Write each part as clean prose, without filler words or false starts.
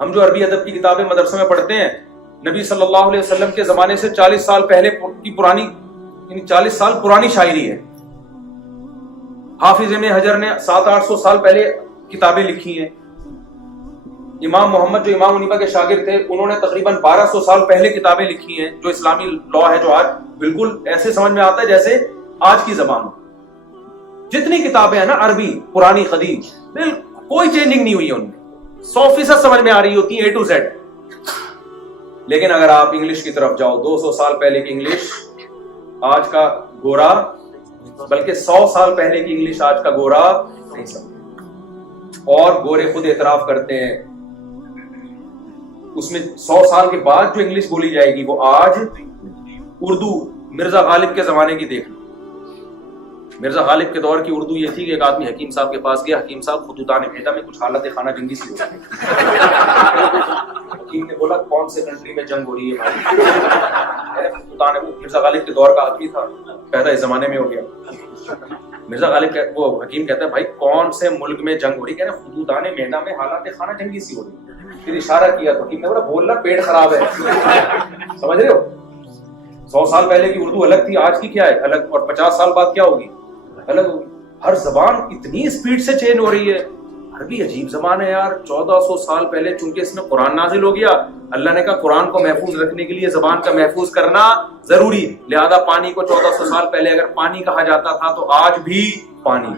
ہم جو عربی ادب کی کتابیں مدرسے میں پڑھتے ہیں، نبی صلی اللہ علیہ وسلم کے زمانے سے 40 سال پہلے کی پرانی، یعنی 40 سال پرانی شاعری ہے. حافظ ابن حجر نے 700-800 سال پہلے کتابیں لکھی ہیں. امام محمد جو امام حنیفہ کے شاگرد تھے، انہوں نے تقریباً 1200 سال پہلے کتابیں لکھی ہیں. جو اسلامی لاء ہے، جو آج بالکل ایسے سمجھ میں آتا ہے جیسے آج کی زبان. جتنی کتابیں ہیں نا عربی پرانی قدیم، کوئی چینجنگ نہیں ہوئی ہے ان میں، 100% سمجھ میں آ رہی ہوتی ہیں A to Z. لیکن اگر آپ انگلش کی طرف جاؤ، 200 سال پہلے کی انگلش آج کا گورا، بلکہ 100 سال پہلے کی انگلش آج کا گورا نہیں سمجھتا. اور گورے خود اعتراف کرتے ہیں اس میں 100 سال کے بعد جو انگلش بولی جائے گی وہ آج اردو مرزا غالب کے زمانے کی دیکھ لو. مرزا غالب کے دور کی اردو یہ تھی کہ ایک آدمی حکیم صاحب کے پاس گیا، حکیم صاحب خطوطان بھیجا میں کچھ حالت خانہ جنگی سی ہو گئی. حکیم نے بولا کون سے کنٹری میں جنگ ہو رہی ہے بھائی؟ خطوطان، مرزا غالب کے دور کا آدمی تھا، پیدا اس زمانے میں ہو گیا. مرزا غالب وہ حکیم کہتا ہے بھائی کون سے ملک میں جنگ ہو رہی؟ کہہ رہے خطوطان مینا میں حالات خانہ جنگی سی ہو رہی. پھر اشارہ کیا تو حکیم نے بولا بولنا پیٹ خراب ہے. سمجھ رہے ہو؟ 100 سال پہلے کی اردو الگ تھی، آج کی کیا ہے الگ، اور 50 سال بعد کیا ہوگی الگ ہوگی. ہر زبان اتنی اسپیڈ سے چینج ہو رہی ہے. عربی عجیب زبان ہے یار. 1400 سال پہلے چونکہ اس میں قرآن نازل ہو گیا، اللہ نے کہا قرآن کو محفوظ رکھنے کے لیے زبان کا محفوظ کرنا ضروری، لہذا پانی کو 1400 سال پہلے اگر پانی کہا جاتا تھا تو آج بھی پانی.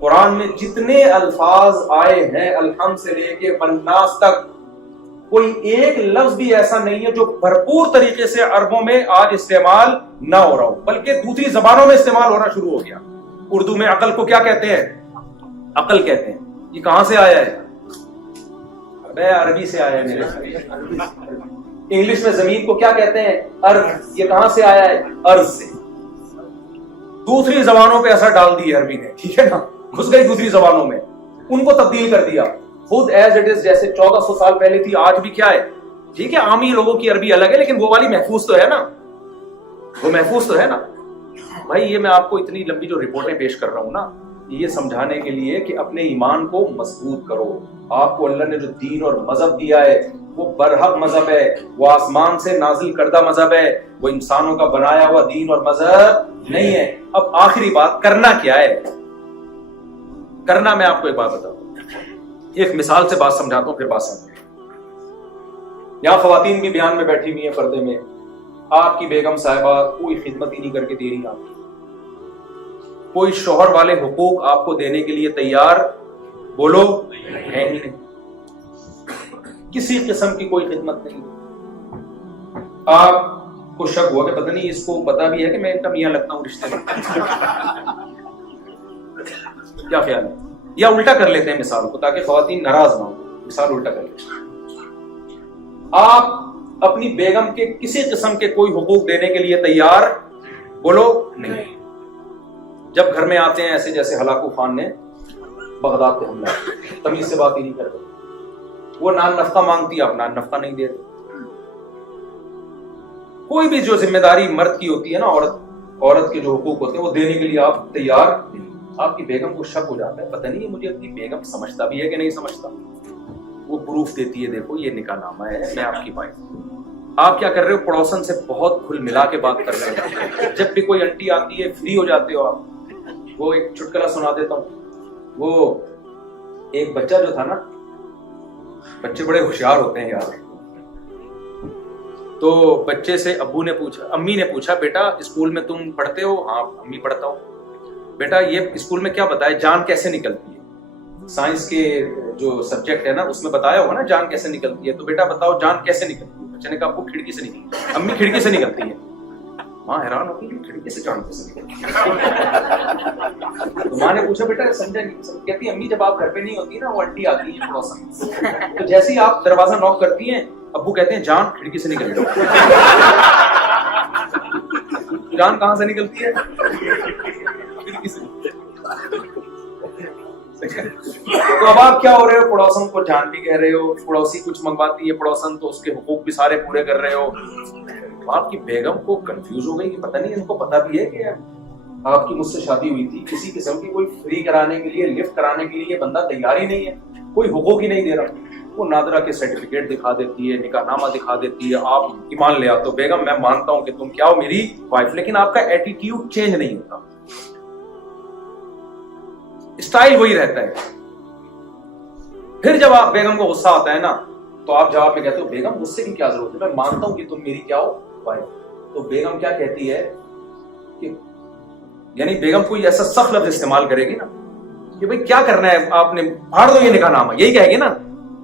قرآن میں جتنے الفاظ آئے ہیں الحمد سے لے کے والناس تک، کوئی ایک لفظ بھی ایسا نہیں ہے جو بھرپور طریقے سے عربوں میں آج استعمال نہ ہو رہا ہو، بلکہ دوسری زبانوں میں استعمال ہونا شروع ہو گیا. اردو میں عقل کو کیا کہتے ہیں؟ عقل کہتے ہیں. یہ کہاں سے آیا ہے؟ ابے عربی سے آیا ہے میرے. انگلش میں زمین کو کیا کہتے ہیں؟ ارض. یہ کہاں سے آیا ہے؟ ارض سے. دوسری زبانوں پہ اثر ڈال دی عربی نے، ٹھیک ہے نا، گھس گئی دوسری زبانوں میں، ان کو تبدیل کر دیا خود ایز اٹ از. جیسے 1400 سال پہلے تھی آج بھی کیا ہے. ٹھیک ہے عامی لوگوں کی عربی الگ ہے، لیکن وہ والی محفوظ تو ہے نا، وہ محفوظ تو ہے نا بھائی. یہ میں آپ کو اتنی لمبی جو رپورٹیں پیش کر رہا ہوں نا، یہ سمجھانے کے لیے کہ اپنے ایمان کو مضبوط کرو. آپ کو اللہ نے جو دین اور مذہب دیا ہے وہ برحق مذہب ہے، وہ آسمان سے نازل کردہ مذہب ہے، وہ انسانوں کا بنایا ہوا دین اور مذہب نہیں ہے. اب آخری بات، کرنا کیا ہے؟ کرنا، میں آپ کو ایک بات بتاؤں، ایک مثال سے بات سمجھاتا ہوں پھر بات سمجھیں. یہاں خواتین بھی بیان میں بیٹھی ہوئی ہیں پردے میں، آپ کی بیگم صاحبہ کوئی خدمت ہی نہیں کر کے دے رہی، آپ کی کوئی شوہر والے حقوق آپ کو دینے کے لیے تیار بولو ہے ہی نہیں، کسی قسم کی کوئی خدمت نہیں. آپ کو شک ہوا کہ پتہ نہیں اس کو پتا بھی ہے کہ میں ان کا میاں لگتا ہوں رشتے میں، کیا خیال ہے؟ یا الٹا کر لیتے ہیں مثال کو تاکہ خواتین ناراض نہ ہوں. مثال الٹا کر لیتے ہیں، آپ اپنی بیگم کے کسی قسم کے کوئی حقوق دینے کے لیے تیار بولو نہیں. جب گھر میں آتے ہیں ایسے جیسے ہلاکو خان نے بغداد پہ حملہ، تمیز سے بات ہی نہیں کرتے. وہ نان نفقہ مانگتی، آپ نان نفقہ نہیں دیتے. کوئی بھی جو ذمہ داری مرد کی ہوتی ہے نا، عورت کے جو حقوق ہوتے ہیں وہ دینے کے لیے آپ تیار نہیں. آپ کی بیگم کو شک ہو جاتا ہے پتہ نہیں مجھے اپنی بیگم سمجھتا بھی ہے کہ نہیں سمجھتا. وہ پروف دیتی ہے، دیکھو یہ نکاح نامہ ہے، میں آپ کی وائف. آپ کیا کر رہے ہو؟ پڑوسن سے بہت کھل ملا کے بات کر رہے ہو. جب بھی کوئی انٹی آتی ہے فری ہو جاتے ہو آپ. وہ ایک چٹکلا سنا دیتا ہوں. وہ ایک بچہ جو تھا نا، بچے بڑے ہوشیار ہوتے ہیں یار، تو بچے سے ابو نے پوچھا، امی نے پوچھا بیٹا اسکول میں تم پڑھتے ہو؟ ہاں امی پڑھتا ہوں. بیٹا یہ اسکول میں کیا بتایا جان کیسے نکلتی ہے؟ سائنس کے جو سبجیکٹ ہے نا اس میں بتایا ہوگا نا جان کیسے نکلتی ہے، تو بیٹا بتاؤ جان کیسے نکلتی ہے؟ بچے نے کہا ابو کھڑکی سے نکلتی ہے. امی کھڑکی سے نکلتی ہے. ماں حیران ہوتی ہے کھڑکی سے جان کیسے نکلتی ہے. تو ماں نے پوچھا بیٹا سمجھا نہیں؟ کہتی امی جب آپ گھر پہ نہیں ہوتی نا وہ انٹی آتی ہیں پڑوسن، تو جیسے ہی آپ دروازہ نوک کرتی ہیں ابو کہتے ہیں جان کھڑکی سے نکلتی ہے. جان کہاں سے نکلتی ہے؟ کھڑکی سے. تو اب آپ کیا ہو رہے ہو؟ پڑوسن کو جان بھی کہہ رہے ہو، پڑوسی کچھ منگواتی ہے پڑوسن تو اس کے حقوق بھی سارے پورے کر رہے ہو. آپ کی بیگم کو کنفیوز ہو گئی کہ پتہ نہیں ان کو پتہ بھی ہے کہ آپ کی مجھ سے شادی ہوئی تھی، کسی قسم کی کوئی فری کرانے کے لیے لفٹ کرانے کے لیے بندہ تیار ہی نہیں ہے، کوئی حقوق ہی نہیں دے رہا. وہ نادرہ کے سرٹیفکیٹ دکھا دیتی ہے, نکاح نامہ دکھا دیتی ہے, آپ ایمان لے آتے ہو, بیگم میں مانتا ہوں کہ تم کیا ہو میری وائف, لیکن آپ کا ایٹیٹیوڈ چینج نہیں ہوتا, اسٹائل وہی رہتا ہے. پھر جب آپ بیگم کو غصہ آتا ہے نا تو آپ جواب میں کہتے ہو بیگم غصے کی کیا ضرورت ہے, میں مانتا ہوں کہ تم میری کیا ہو وائف. تو بیگم کیا کہتی ہے کہ یعنی بیگم کوئی ایسا سخت لفظ استعمال کرے گی نا کہ بھئی کیا کرنا ہے, آپ نے پھاڑ دو یہ نکاح نامہ, یہی کہے گی نا,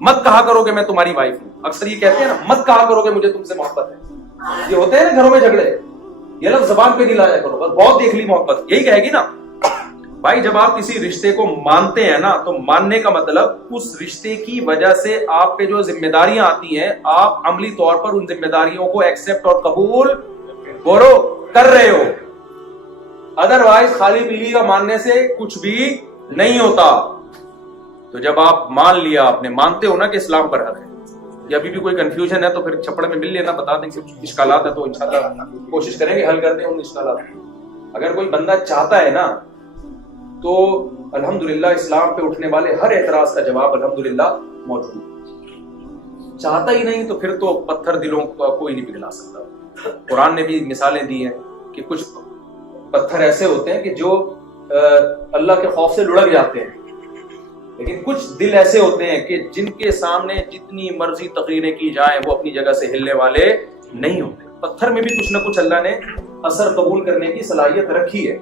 مت کہا کرو کہ میں تمہاری وائف ہوں. اکثر یہ کہتے ہیں نا, مت کہا کرو کہ مجھے تم سے محبت ہے. یہ ہوتے ہیں نا گھروں میں جھگڑے, یہ لفظ زبان پہ نہیں لایا کرو, بس بہت دیکھ لی محبت, یہی کہے گی نا. بھائی جب آپ کسی رشتے کو مانتے ہیں نا تو ماننے کا مطلب اس رشتے کی وجہ سے آپ پہ جو ذمہ داریاں آتی ہیں آپ عملی طور پر ان ذمہ داریوں کو ایکسپٹ اور قبول کرو کر رہے ہو. ادروائز خالی بلی کا ماننے سے کچھ بھی نہیں ہوتا. تو جب آپ مان لیا, آپ نے مانتے ہو نا کہ اسلام پر حق ہے, یا ابھی بھی کوئی کنفیوژن ہے تو پھر چھپڑے میں مل لینا, بتا دیں کہ کچھ اشکالات ہیں تو انشاءاللہ کوشش کریں گے حل کرتے ہیں ان اشکالات. اگر کوئی بندہ چاہتا ہے نا تو الحمدللہ اسلام پہ اٹھنے والے ہر اعتراض کا جواب الحمدللہ موجود ہے. چاہتا ہی نہیں تو پھر تو پتھر دلوں کو کوئی نہیں پگھلا سکتا. قرآن نے بھی مثالیں دی ہیں کہ کچھ پتھر ایسے ہوتے ہیں کہ جو اللہ کے خوف سے لڑک جاتے ہیں, لیکن کچھ دل ایسے ہوتے ہیں کہ جن کے سامنے جتنی مرضی تقریریں کی جائیں وہ اپنی جگہ سے ہلنے والے نہیں ہوتے. پتھر میں بھی کچھ نہ کچھ اللہ نے اثر قبول کرنے کی صلاحیت رکھی ہے.